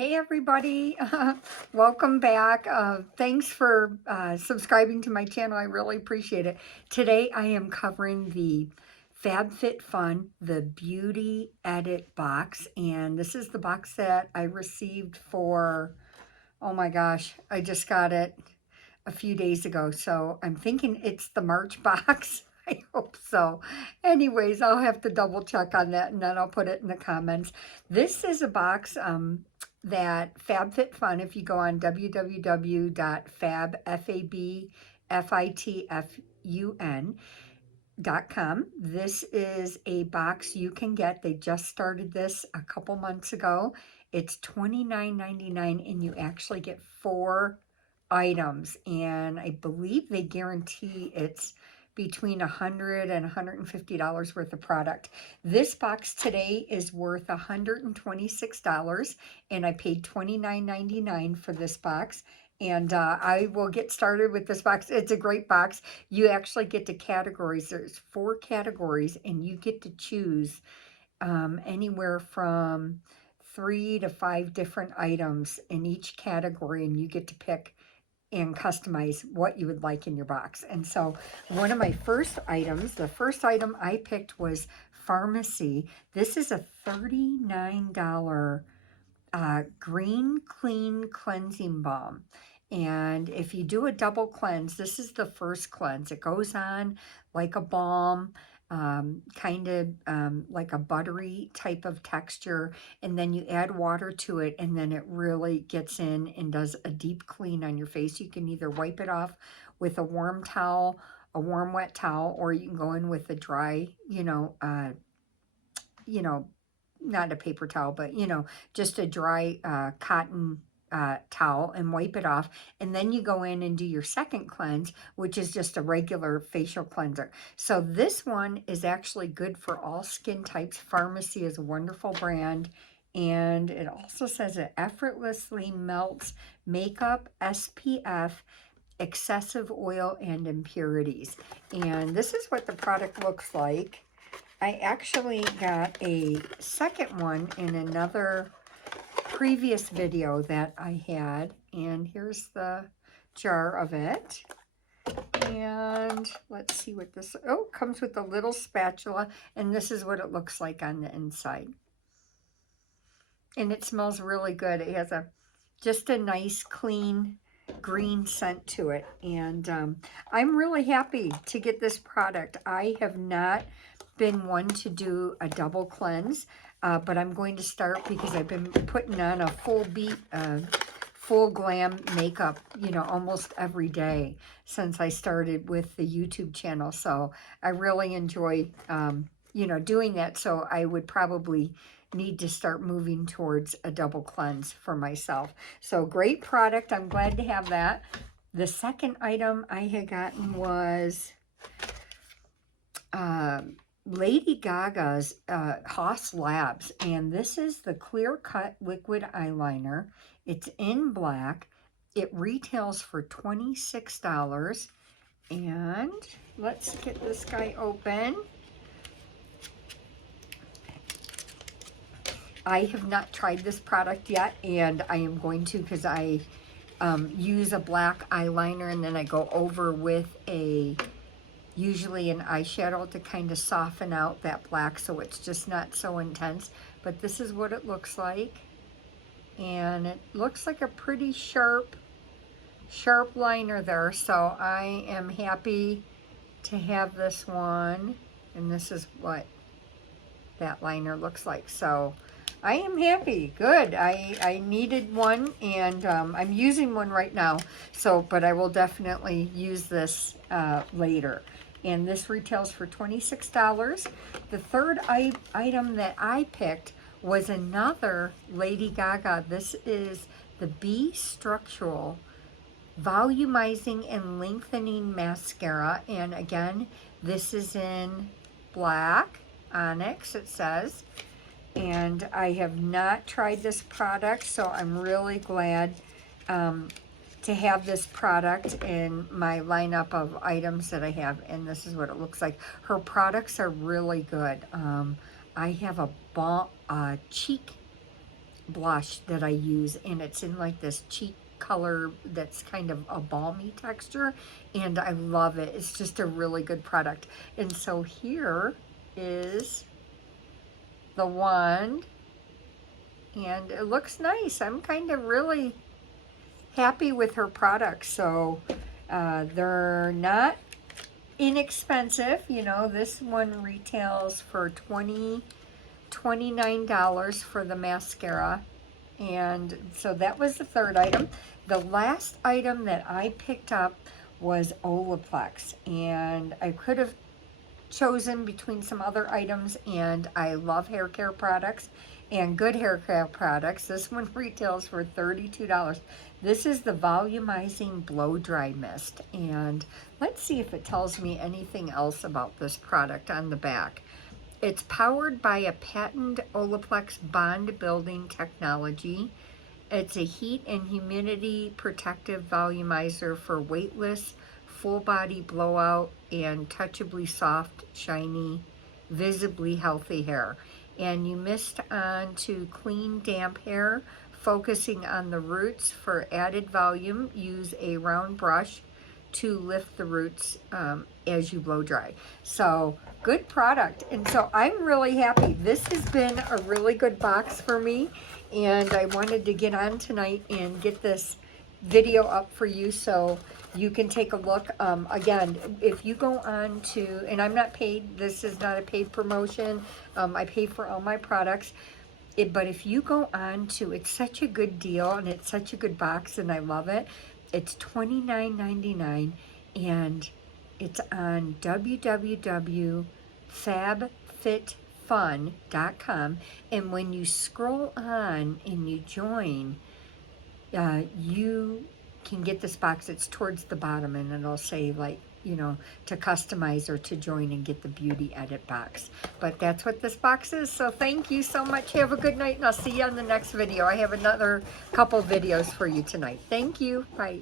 Hey everybody, welcome back. Thanks for subscribing to my channel. I really appreciate it. Today I am covering the FabFitFun, the Beauty Edit box. And this is the box that I received for, oh my gosh, I just got it a few days ago. So I'm thinking it's the March box. I hope so. Anyways, I'll have to double check on that and then I'll put it in the comments. This is a box that FabFitFun, if you go on www.fabfitfun.com, this is a box you can get. They just started this a couple months ago. It's $29.99 and you actually get 4 items, and I believe they guarantee it's between $100 and $150 worth of product. This box today is worth $126, and I paid $29.99 for this box. And I will get started with this box. It's a great box. You actually get to categories. There's 4 categories, and you get to choose anywhere from 3 to 5 different items in each category, and you get to pick and customize what you would like in your box. And so one of my first items, the first item I picked was Pharmacy. This is a $39 green clean cleansing balm. And if you do a double cleanse, this is the first cleanse. It goes on like a balm, kind of like a buttery type of texture, and then you add water to it, and then it really gets in and does a deep clean on your face. You can either wipe it off with a warm towel, a warm wet towel, or you can go in with a dry, not a paper towel, but just a dry cotton towel, and wipe it off. And then you go in and do your second cleanse, which is just a regular facial cleanser. So this one is actually good for all skin types. Pharmacy is a wonderful brand. And it also says it effortlessly melts makeup, SPF, excessive oil, and impurities. And this is what the product looks like. I actually got a second one in another previous video that I had, and here's the jar of it. And let's see what this, comes with a little spatula, and this is what it looks like on the inside. And it smells really good. It has just a nice clean green scent to it, and I'm really happy to get this product. I have not been one to do a double cleanse, but I'm going to start because I've been putting on a full glam makeup, almost every day since I started with the YouTube channel. So I really enjoy, doing that. So I would probably need to start moving towards a double cleanse for myself. So great product. I'm glad to have that. The second item I had gotten was Lady Gaga's Haas Labs, and this is the clear cut liquid eyeliner. It's in black. It retails for $26, and let's get this guy open. I have not tried this product yet, and I am going to, because I use a black eyeliner and then I go over with usually an eyeshadow to kind of soften out that black so it's just not so intense. But this is what it looks like, and it looks like a pretty sharp liner there. So I am happy to have this one, and this is what that liner looks like. So I am happy. Good. I needed one, and I'm using one right now. So, but I will definitely use this later. And this retails for $26. The third item that I picked was another Lady Gaga. This is the Be Structural Volumizing and Lengthening Mascara. And again, this is in black, onyx it says. And I have not tried this product, so I'm really glad to have this product in my lineup of items that I have. And this is what it looks like. Her products are really good. I have a cheek blush that I use, and it's in like this cheek color that's kind of a balmy texture, and I love it. It's just a really good product. And so here is the wand, and it looks nice. I'm kind of really happy with her products. So they're not inexpensive. You know, this one retails for $29 for the mascara. And so that was the third item. The last item that I picked up was Olaplex, and I could have chosen between some other items, and I love hair care products and good hair care products. This one retails for $32. This is the volumizing blow dry mist, and let's see if it tells me anything else about this product on the back. It's powered by a patented Olaplex bond building technology. It's a heat and humidity protective volumizer for weightless, full body blowout, and touchably soft, shiny, visibly healthy hair. And you mist on to clean, damp hair, focusing on the roots. For added volume, use a round brush to lift the roots as you blow dry. So good product. And so I'm really happy. This has been a really good box for me, and I wanted to get on tonight and get this video up for you so you can take a look. Again, if you go on to, and I'm not paid, this is not a paid promotion, I pay for all my products, but if you go on to, it's such a good deal and it's such a good box and I love it. It's $29.99, and it's on www.FabFitFun.com, and when you scroll on and you join, you can get this box. It's towards the bottom, and it'll say, like, you know, to customize or to join and get the beauty edit box. But that's what this box is. So thank you so much. Have a good night, and I'll see you on the next video. I have another couple videos for you tonight. Thank you. Bye.